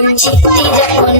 DJ, DJ, DJ, DJ, DJ,